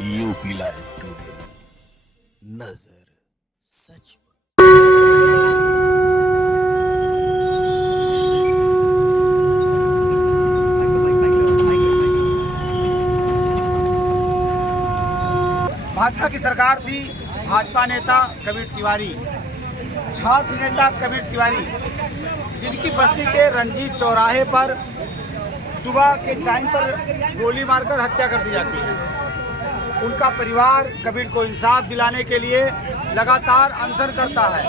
UP live today, नजर सच पर। भाजपा की सरकार थी। भाजपा नेता कबीर तिवारी, छात्र नेता कबीर तिवारी, जिनकी बस्ती के रंजीत चौराहे पर सुबह के टाइम पर गोली मारकर हत्या कर दी जाती है। उनका परिवार कबीर को इंसाफ दिलाने के लिए लगातार अनशन करता है।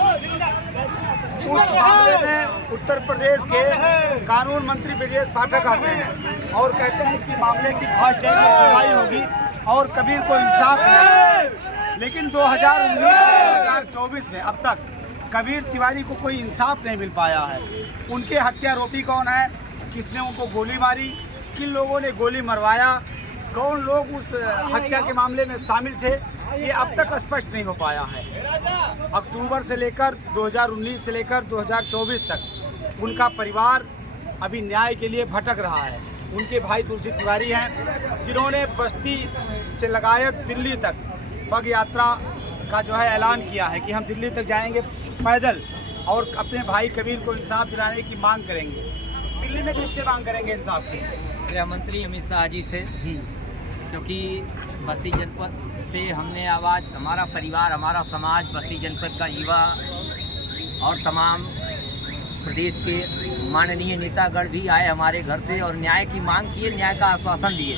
उस मामले में उत्तर प्रदेश के कानून मंत्री ब्रजेश पाठक आते हैं और कहते हैं कि मामले की फर्स्ट टाइम में सुनवाई होगी और कबीर को इंसाफ मिलेगा। लेकिन 2019 से 2024 में अब तक कबीर तिवारी को कोई इंसाफ नहीं मिल पाया है। उनके हत्यारोपी कौन है, किसने उनको गोली मारी, किन लोगों ने गोली मरवाया, कौन लोग उस हत्या के मामले में शामिल थे, ये अब तक स्पष्ट नहीं हो पाया है। अक्टूबर से लेकर 2019 से लेकर 2024 तक उनका परिवार अभी न्याय के लिए भटक रहा है। उनके भाई तुलसी तिवारी हैं, जिन्होंने बस्ती से लगाकर दिल्ली तक पग यात्रा का जो है ऐलान किया है कि हम दिल्ली तक जाएंगे पैदल और अपने भाई कबीर को इंसाफ दिलाने की मांग करेंगे। दिल्ली में किससे मांग करेंगे इंसाफ की? गृह मंत्री अमित शाह जी से, क्योंकि बस्ती जनपद से हमने आवाज़, हमारा परिवार, हमारा समाज, बस्ती जनपद का युवा और तमाम प्रदेश के माननीय नेतागण भी आए हमारे घर से और न्याय की मांग किए, न्याय का आश्वासन दिए।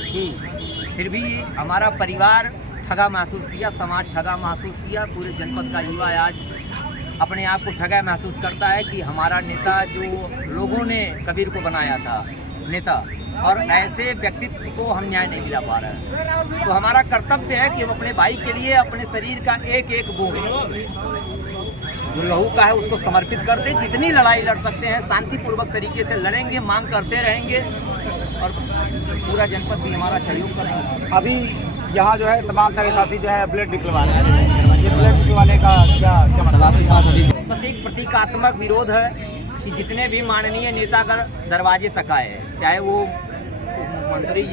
फिर भी हमारा परिवार ठगा महसूस किया, समाज ठगा महसूस किया। पूरे जनपद का युवा आज अपने आप को ठगा महसूस करता है कि हमारा नेता, जो लोगों ने कबीर को बनाया था नेता, और ऐसे व्यक्तित्व को हम न्याय नहीं दिला पा रहे हैं। तो हमारा कर्तव्य है कि हम अपने भाई के लिए अपने शरीर का एक एक बूंद जो लहू का है उसको समर्पित कर दें। जितनी लड़ाई लड़ सकते हैं शांतिपूर्वक तरीके से लड़ेंगे, मांग करते रहेंगे और पूरा जनपद भी हमारा सहयोग करेंगे। अभी यहाँ जो है तमाम सारे साथी जो है ब्लड निकलवा रहे हैं। ये ब्लड निकलवाने का क्या मतलब? बस एक प्रतीकात्मक विरोध है कि जितने भी माननीय नेता का दरवाजे तक आए, चाहे वो मंत्री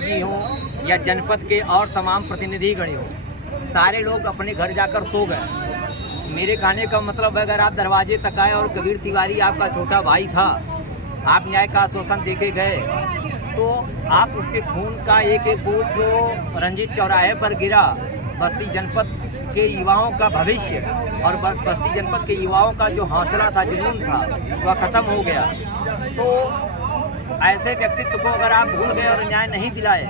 जी हों या जनपद के और तमाम प्रतिनिधिगण हों, सारे लोग अपने घर जाकर सो गए। मेरे कहने का मतलब है, अगर आप दरवाजे तक आए और कबीर तिवारी आपका छोटा भाई था, आप न्याय का आश्वासन देके गए, तो आप उसके खून का एक एक बूंद जो रंजीत चौराहे पर गिरा, बस्ती जनपद के युवाओं का भविष्य और बस्ती जनपद के युवाओं का जो हौसला था, जुनून था, वह खत्म हो गया। तो ऐसे व्यक्तित्व को अगर आप भूल गए और न्याय नहीं दिलाए,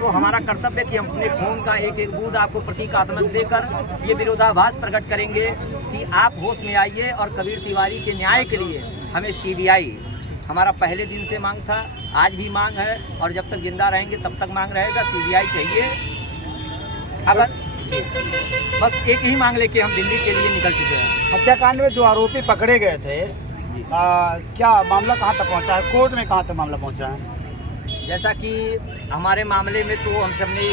तो हमारा कर्तव्य है कि हम अपने खून का एक एक बूंद आपको प्रतीकात्मक देकर ये विरोधाभास प्रकट करेंगे कि आप होश में आइए और कबीर तिवारी के न्याय के लिए हमें सीबीआई, हमारा पहले दिन से मांग था, आज भी मांग है और जब तक जिंदा रहेंगे तब तक मांग रहेगा। सीबीआई चाहिए। अगर बस एक ही मांग लेके हम दिल्ली के लिए निकल चुके हैं। हत्याकांड में जो आरोपी पकड़े गए थे, क्या मामला कहाँ तक पहुँचा है? कोर्ट में कहाँ तक मामला पहुँचा है? जैसा कि हमारे मामले में तो हम सब ने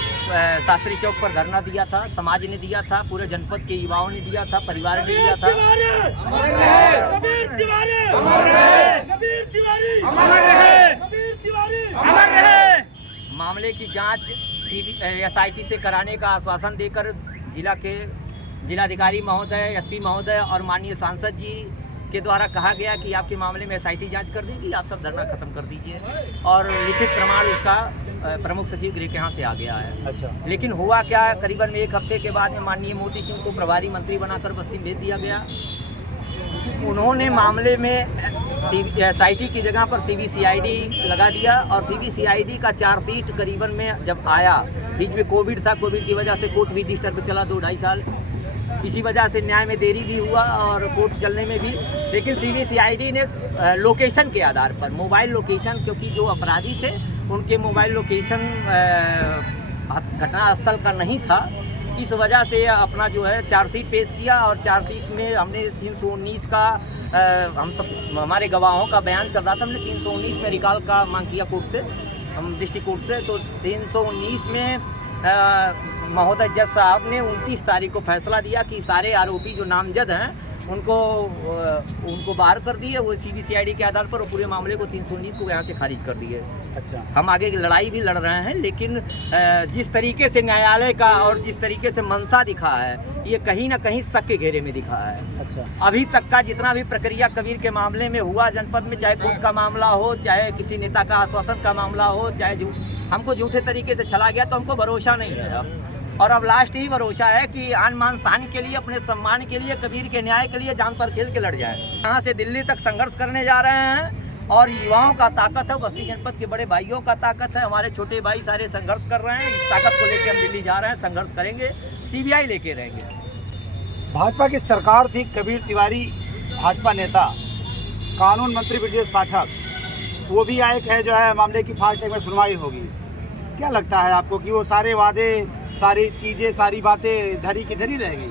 शास्त्री चौक पर धरना दिया था, समाज ने दिया था, पूरे जनपद के युवाओं ने दिया था, परिवार ने दिया था। मामले की जांच SIT से कराने का आश्वासन देकर जिलाधिकारी महोदय, SP महोदय और माननीय सांसद जी के द्वारा कहा गया कि आपके मामले में SIT जांच कर देगी, आप सब धरना खत्म कर दीजिए, और लिखित प्रमाण उसका प्रमुख सचिव गृह के यहाँ से आ गया है। अच्छा। लेकिन हुआ क्या, करीबन एक हफ्ते के बाद में माननीय मोती सिंह को प्रभारी मंत्री बनाकर बस्ती भेज दिया गया। उन्होंने मामले में SIT की जगह पर CBCID लगा दिया और CBCID का चार्जशीट करीबन में जब आया, बीच में कोविड था, कोविड की वजह से कोर्ट भी डिस्टर्ब चला 2-2.5 साल, इसी वजह से न्याय में देरी भी हुआ और कोर्ट चलने में भी। लेकिन CBCID ने लोकेशन के आधार पर, मोबाइल लोकेशन, क्योंकि जो अपराधी थे उनके मोबाइल लोकेशन घटनास्थल का नहीं था, इस वजह से अपना जो है चार्जशीट पेश किया और चार्जशीट में हमने 319 का हम सब, हमारे गवाहों का बयान चल रहा था, हमने 319 में रिकॉल का मांग किया कोर्ट से, हम डिस्ट्रिक्ट कोर्ट से। तो 319 में महोदय जज साहब ने 29 तारीख को फैसला दिया कि सारे आरोपी जो नामजद हैं उनको बाहर कर दिए। वो CBCID के आधार पर पूरे मामले को 319 को यहाँ से खारिज कर दिए। अच्छा, हम आगे की लड़ाई भी लड़ रहे हैं, लेकिन जिस तरीके से न्यायालय का और जिस तरीके से मंशा दिखा है, ये कहीं ना कहीं शक के घेरे में दिखा है। अच्छा, अभी तक का जितना भी प्रक्रिया कबीर के मामले में हुआ जनपद में, चाहे कोर्ट का मामला हो, चाहे किसी नेता का आश्वासन का मामला हो, चाहे हमको झूठे तरीके से चला गया, तो हमको भरोसा नहीं है अब। और अब लास्ट ही भरोसा है कि आन मान शान के लिए, अपने सम्मान के लिए, कबीर के न्याय के लिए जान पर खेल के लड़ जाए। यहाँ से दिल्ली तक संघर्ष करने जा रहे हैं और युवाओं का ताकत है, बस्ती जनपद के बड़े भाइयों का ताकत है, हमारे छोटे भाई सारे संघर्ष कर रहे हैं। इस ताकत को लेकर हम दिल्ली जा रहे हैं, संघर्ष करेंगे, CBI लेके रहेंगे। भाजपा की सरकार थी, कबीर तिवारी भाजपा नेता, कानून मंत्री ब्रजेश पाठक, वो भी एक है जो है मामले की फास्ट ट्रैक में सुनवाई होगी। क्या लगता है आपको कि वो सारे वादे, सारी चीज़ें, सारी बातें धरी की धरी रहेगी?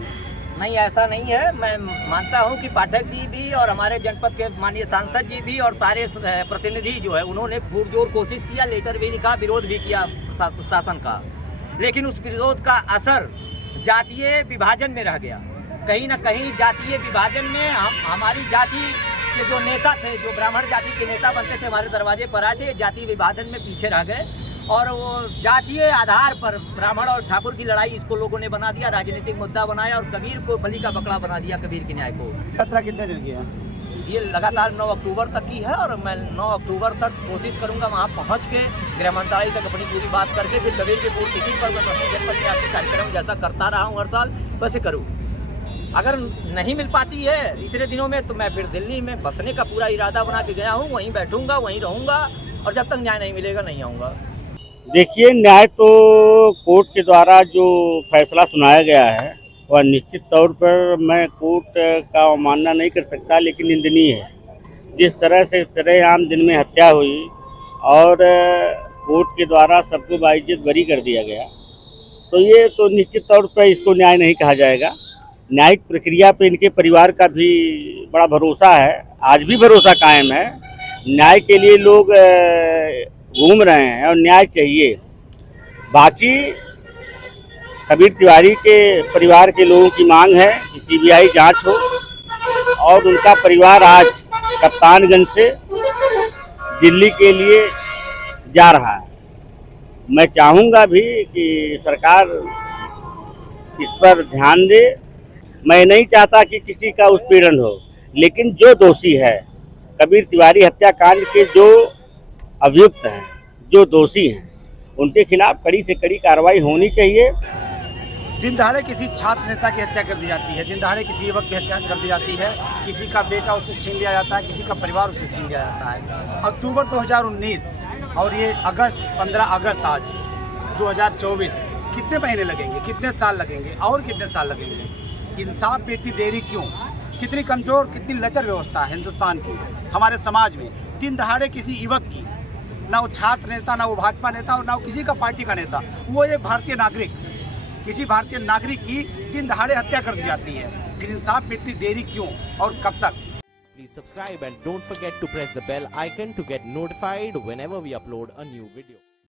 नहीं, ऐसा नहीं है। मैं मानता हूं कि पाठक जी भी और हमारे जनपद के माननीय सांसद जी भी और सारे प्रतिनिधि जो है, उन्होंने पुरजोर कोशिश किया, लेटर भी लिखा, विरोध भी किया शासन का, लेकिन उस विरोध का असर जातीय विभाजन में रह गया। कहीं ना कहीं जातीय विभाजन में हमारी जाति के जो नेता थे, जो ब्राह्मण जाति के नेता बनते थे, हमारे दरवाजे पर आए थे, जातीय विभाजन में पीछे रह गए और वो जातीय आधार पर ब्राह्मण और ठाकुर की लड़ाई इसको लोगों ने बना दिया, राजनीतिक मुद्दा बनाया और कबीर को बलि का बकरा बना दिया, कबीर के न्याय को। यात्रा कितने दिन की है? ये लगातार 9 अक्टूबर तक की है और मैं 9 अक्टूबर तक कोशिश करूंगा वहां पहुंच के गृह मंत्रालय तक अपनी पूरी बात करके फिर कबीर के पूर्ण तिथि पर मैं बस्ती जनपद में आपके कार्यक्रम जैसा करता रहा हूँ हर साल, वैसे करूँ। अगर नहीं मिल पाती है इतने दिनों में, तो मैं फिर दिल्ली में बसने का पूरा इरादा बना के गया हूँ, वहीं बैठूंगा, वहीं रहूंगा और जब तक न्याय नहीं मिलेगा नहीं आऊँगा। देखिए, न्याय तो कोर्ट के द्वारा जो फैसला सुनाया गया है वह निश्चित तौर पर मैं कोर्ट का अवमानना नहीं कर सकता, लेकिन निंदनीय है। जिस तरह से सरेआम दिन में हत्या हुई और कोर्ट के द्वारा सबको बाइज्जत बरी कर दिया गया, तो ये तो निश्चित तौर पर इसको न्याय नहीं कहा जाएगा। न्यायिक प्रक्रिया पे इनके परिवार का भी बड़ा भरोसा है, आज भी भरोसा कायम है। न्याय के लिए लोग घूम रहे हैं और न्याय चाहिए। बाकी कबीर तिवारी के परिवार के लोगों की मांग है कि CBI जांच हो और उनका परिवार आज कप्तानगंज से दिल्ली के लिए जा रहा है। मैं चाहूँगा भी कि सरकार इस पर ध्यान दे। मैं नहीं चाहता कि किसी का उत्पीड़न हो, लेकिन जो दोषी है, कबीर तिवारी हत्याकांड के जो अभियुक्त हैं, जो दोषी हैं, उनके खिलाफ कड़ी से कड़ी कार्रवाई होनी चाहिए। दिन दहाड़े किसी छात्र नेता की हत्या कर दी जाती है, दिन दहाड़े किसी युवक की हत्या कर दी जाती है, किसी का बेटा उससे छीन लिया जाता है, किसी का परिवार उससे छीन लिया जाता है। अक्टूबर 2019 और ये 15 अगस्त आज 2024, कितने महीने लगेंगे, कितने साल लगेंगे और कितने साल लगेंगे? इंसाफ पे इतनी देरी क्यों? कितनी कमज़ोर, कितनी लचर व्यवस्था है हिंदुस्तान की, हमारे समाज में। दिन दहाड़े किसी युवक की, ना वो छात्र नेता, ना वो भाजपा नेता और ना वो किसी का पार्टी का नेता, वो एक भारतीय नागरिक, किसी भारतीय नागरिक की दिन दहाड़े हत्या कर दी जाती है। फिर इंसाफ पे इतनी देरी क्यों और कब तक? Please subscribe and don't forget to press the bell icon to get notified whenever we upload a new video.